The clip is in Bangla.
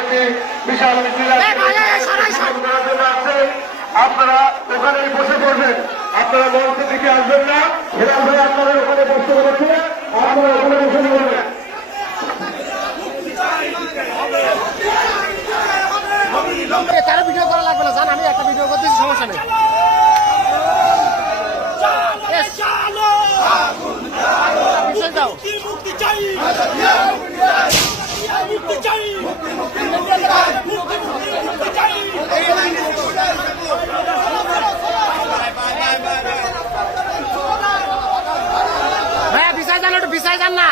একটি বিশাল মিছিল আপনারা ওখানেই বসে পড়বেন, আপনারা মঞ্চের দিকে আসবেন না। হেরাল ভাই আপনাদের ওখানে বসতে বলেছে, আপনারা ওখানে বসে পড়বেন। কারো ভিডিও করা লাগবে না, জান আমি একটা ভিডিও করতেছি, সমস্যা নেই। ভাইয়া বিছায় যান, একটু বিছায় যান না।